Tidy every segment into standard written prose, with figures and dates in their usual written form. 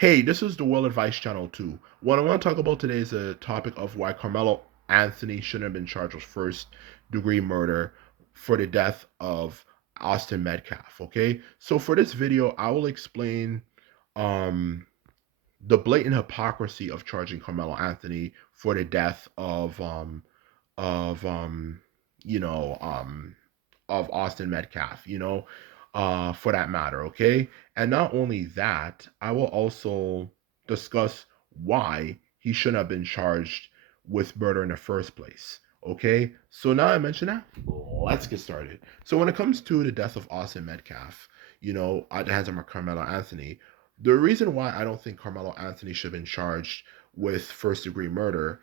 Hey, this is the World Advice Channel 2. What I want to talk about today is a topic of why Carmelo Anthony shouldn't have been charged with first degree murder for the death of Austin Metcalf. Okay, so for this video, I will explain um, the blatant hypocrisy of charging Carmelo Anthony for the death of you know of Austin Metcalf, for that matter, okay? And not only that, I will also discuss why he shouldn't have been charged with murder in the first place. Okay, so now I mention that, let's get started. So when it comes to the death of Austin Metcalf, at the hands of Carmelo Anthony, the reason why I don't think Carmelo Anthony should have been charged with first degree murder,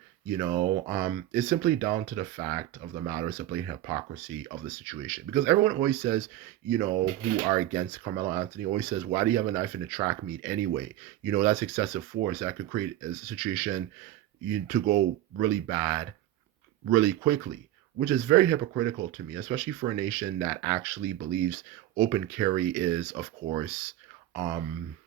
is simply down to the fact of the matter, simply hypocrisy of the situation. Because everyone always says, who are against Carmelo Anthony always says, why do you have a knife in the track meet anyway? That's excessive force. That could create a situation to go really bad really quickly, which is very hypocritical to me, especially for a nation that actually believes open carry is, of course, um,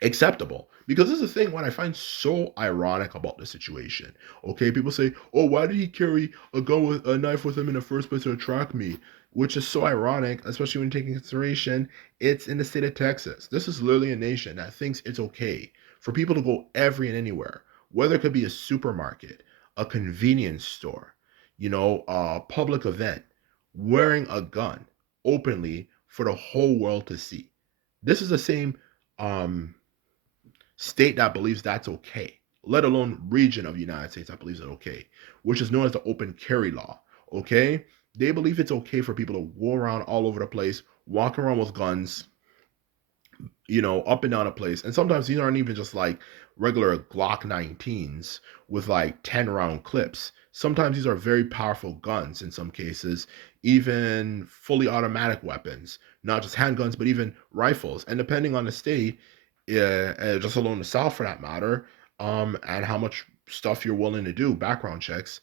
acceptable. Because this is the thing, what I find so ironic about the situation. Okay, people say, "Oh, why did he carry a gun with a knife with him in the first place to attract me?" Which is so ironic, especially when taking consideration it's in the state of Texas. This is literally a nation that thinks it's okay for people to go every and anywhere, whether it could be a supermarket, a convenience store, a public event, wearing a gun openly for the whole world to see. This is the same um state that believes that's okay, let alone region of the United States that believes it's okay, which is known as the open carry law. Okay? They believe it's okay for people to go around all over the place, walk around with guns, up and down a place. And sometimes these aren't even just like regular Glock 19s with like 10 round clips. Sometimes these are very powerful guns in some cases, even fully automatic weapons, not just handguns, but even rifles. And depending on the state, just alone the South for that matter, and how much stuff you're willing to do, background checks,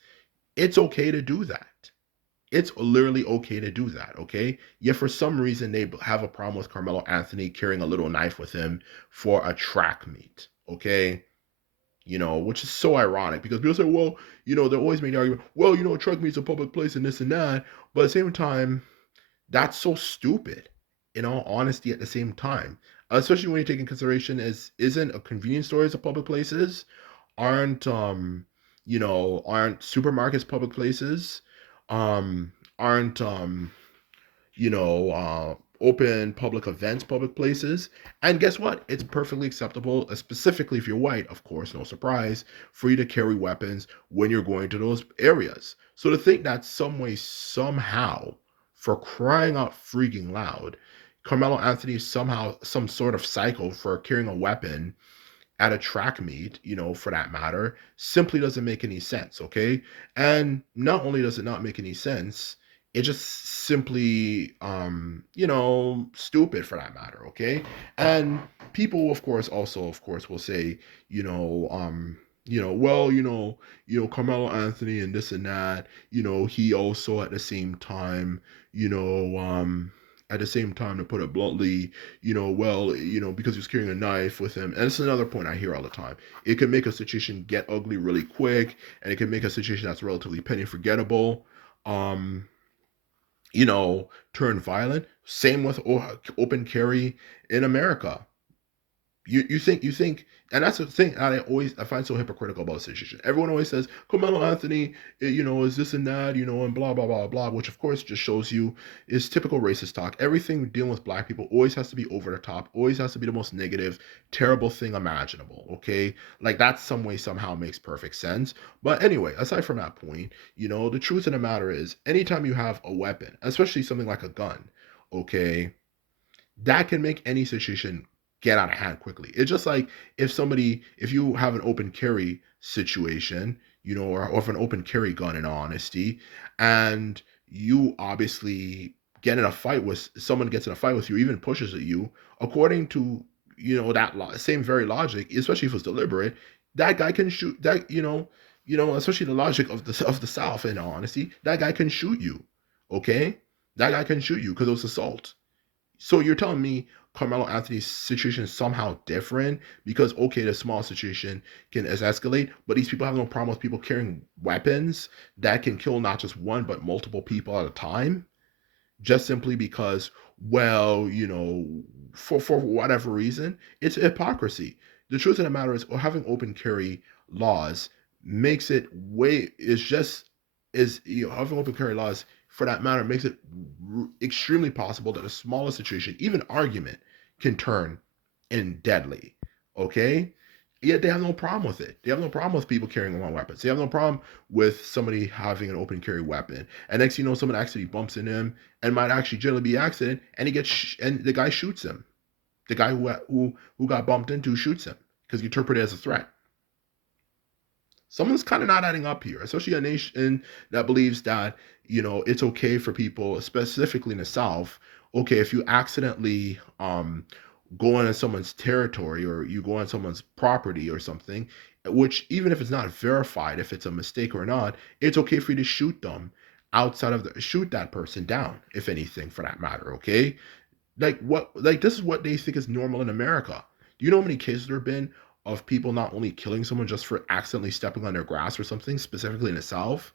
it's okay to do that. It's literally okay to do that, okay? Yet for some reason they have a problem with Carmelo Anthony carrying a little knife with him for a track meet, okay? Which is so ironic because people say, well, they always make the argument, well, a track meet's a public place and this and that. But at the same time, that's so stupid, in all honesty, at the same time. Especially when you take in consideration as isn't a convenience store as a public places, aren't aren't supermarkets public places, aren't open public events public places. And guess what? It's perfectly acceptable, specifically if you're white, of course, no surprise, for you to carry weapons when you're going to those areas. So to think that some way, somehow, for crying out freaking loud, Carmelo Anthony is somehow some sort of psycho for carrying a weapon at a track meet, for that matter, simply doesn't make any sense, okay? And not only does it not make any sense, it just simply stupid for that matter, okay? And people of course also of course will say, well, Carmelo Anthony and this and that, he also at the same time, to put it bluntly, well, because he was carrying a knife with him. And it's another point I hear all the time. It can make a situation get ugly really quick, and it can make a situation that's relatively petty and forgettable, um, turn violent. Same with open carry in America. You think, and that's the thing that I find so hypocritical about the situation. Everyone always says Carmelo Anthony, is this and that, and blah blah blah blah, which of course just shows you is typical racist talk. Everything dealing with black people always has to be over the top, always has to be the most negative, terrible thing imaginable. Okay, like that some way somehow makes perfect sense. But anyway, aside from that point, the truth of the matter is, anytime you have a weapon, especially something like a gun, okay, that can make any situation get out of hand quickly. It's just like if you have an open carry situation, or if an open carry gun, in all honesty, and you obviously get in a fight with someone, gets in a fight with you, even pushes at you, according to that same very logic, especially if it's deliberate, that guy can shoot that. Especially the logic of the South. In all honesty, that guy can shoot you. Okay, that guy can shoot you because it was assault. So you're telling me Carmelo Anthony's situation is somehow different because okay, the small situation can escalate, but these people have no problem with people carrying weapons that can kill not just one but multiple people at a time, just simply because, well, for whatever reason, it's hypocrisy. The truth of the matter is, having open carry laws makes it way is just is having open carry laws for that matter makes it extremely possible that a smaller situation, even argument, can turn in deadly. Okay, yet they have no problem with it. They have no problem with people carrying around weapons. They have no problem with somebody having an open carry weapon. And next, someone actually bumps into him and might actually generally be an accident, and and the guy shoots him. The guy who got bumped into shoots him because he interpreted it as a threat. Someone's kind of not adding up here, especially a nation that believes that it's okay for people, specifically in the South. Okay, if you accidentally go into someone's territory or you go on someone's property or something, which even if it's not verified, if it's a mistake or not, it's okay for you to shoot them outside of the shoot that person down, if anything, for that matter. Okay, like this is what they think is normal in America. Do you know how many cases there have been of people not only killing someone just for accidentally stepping on their grass or something, specifically in the South,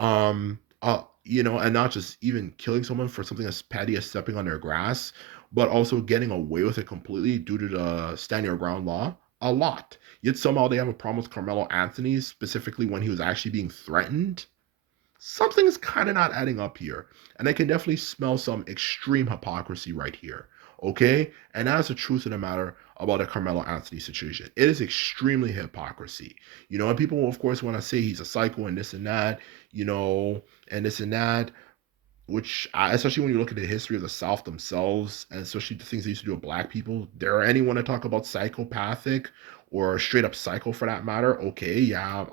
and not just even killing someone for something as petty as stepping on their grass, but also getting away with it completely due to the stand your ground law? A lot. Yet somehow they have a problem with Carmelo Anthony, specifically when he was actually being threatened. Something's kind of not adding up here. And I can definitely smell some extreme hypocrisy right here. Okay? And that's the truth of the matter about the Carmelo Anthony situation. It is extremely hypocrisy. And people, will, of course, want to say he's a psycho and this and that, and this and that, which, especially when you look at the history of the South themselves, and especially the things they used to do with black people, dare anyone to talk about psychopathic or straight up psycho for that matter? Okay, yeah,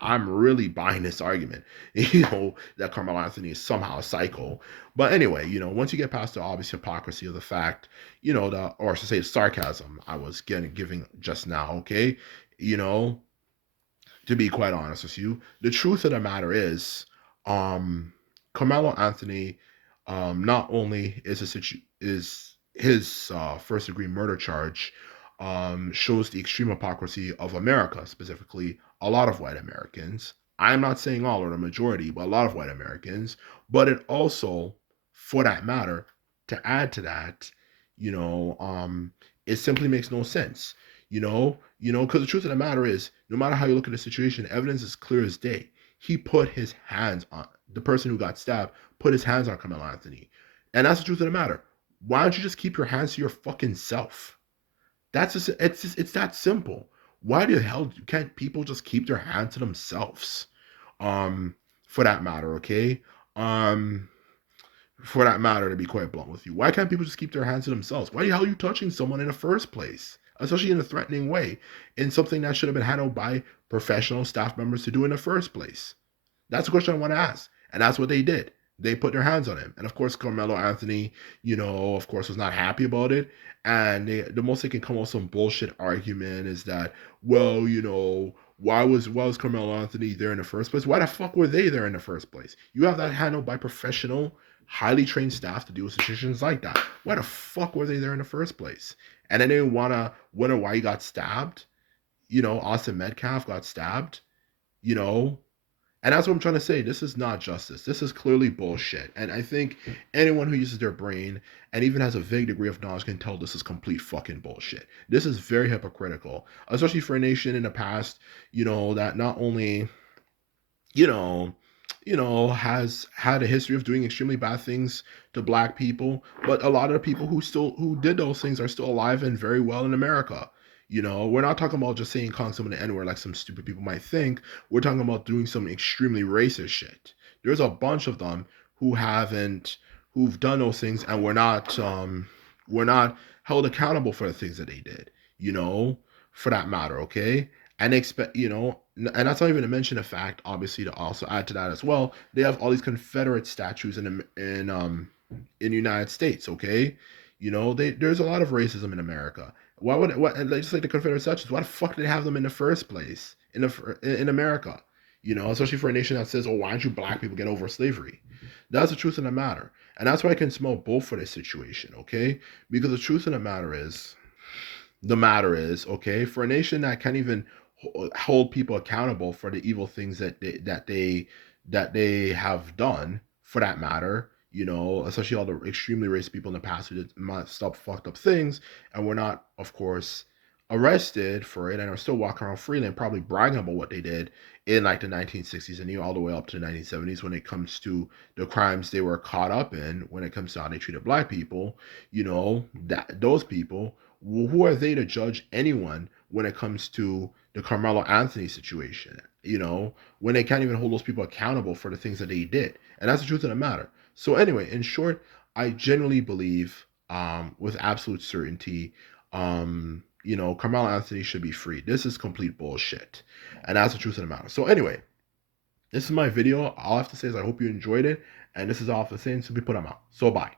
I'm really buying this argument, that Carmelo Anthony is somehow a psycho. But anyway, once you get past the obvious hypocrisy of the fact, or to say sarcasm I was giving just now, okay, you know, to be quite honest with you, the truth of the matter is, um, Carmelo Anthony, not only is his first degree murder charge, shows the extreme hypocrisy of America, specifically a lot of white Americans. I'm not saying all or the majority, but a lot of white Americans. But it also, for that matter, to add to that, it simply makes no sense. Because the truth of the matter is, no matter how you look at the situation, evidence is clear as day. He put his hands on the person who got stabbed, put his hands on Carmelo Anthony. And that's the truth of the matter. Why don't you just keep your hands to your fucking self? It's that simple. Why the hell can't people just keep their hands to themselves? Um, for that matter, okay? Um, for that matter, to be quite blunt with you, why can't people just keep their hands to themselves? Why the hell are you touching someone in the first place? Especially in a threatening way, in something that should have been handled by professional staff members to do in the first place. That's the question I want to ask. And that's what they did. They put their hands on him. And of course, Carmelo Anthony, of course, was not happy about it. And the most they can come up with some bullshit argument is that, well, why was Carmelo Anthony there in the first place? Why the fuck were they there in the first place? You have that handled by professional, highly trained staff to deal with situations like that. Why the fuck were they there in the first place? And then they wanna wonder why he got stabbed. Austin Metcalf got stabbed. You know, and that's what I'm trying to say. This is not justice. This is clearly bullshit. And I think anyone who uses their brain and even has a vague degree of knowledge can tell this is complete fucking bullshit. This is very hypocritical, especially for a nation in the past, that not only, you know, has had a history of doing extremely bad things to black people, but a lot of the people who did those things are still alive and very well in America. We're not talking about just saying calling someone the N-word like some stupid people might think. We're talking about doing some extremely racist shit. There's a bunch of them who've done those things, and we're not held accountable for the things that they did. For that matter, okay? And expect, and that's not even to mention the fact, obviously, to also add to that as well, they have all these Confederate statues in the United States. Okay, there's a lot of racism in America. Why would what just like the Confederate statues? Why the fuck did they have them in the first place in America? Especially for a nation that says, "Oh, why don't you black people get over slavery?" That's the truth of the matter. And that's why I can smell both for this situation, okay? Because the matter is, okay, for a nation that can't even hold people accountable for the evil things that they have done, for that matter, especially all the extremely racist people in the past who did messed up, fucked up things, and were not, of course, arrested for it, and are still walking around freely and probably bragging about what they did in like the 1960s and all the way up to the 1970s when it comes to the crimes they were caught up in, when it comes to how they treated black people, that those people, who are they to judge anyone when it comes to the Carmelo Anthony situation? When they can't even hold those people accountable for the things that they did. And that's the truth of the matter. So anyway, in short, I genuinely believe, with absolute certainty, Carmelo Anthony should be free. This is complete bullshit. And that's the truth of the matter. So anyway, this is my video. All I have to say is I hope you enjoyed it. And this is all I have to say. And simply put, I'm out. So bye.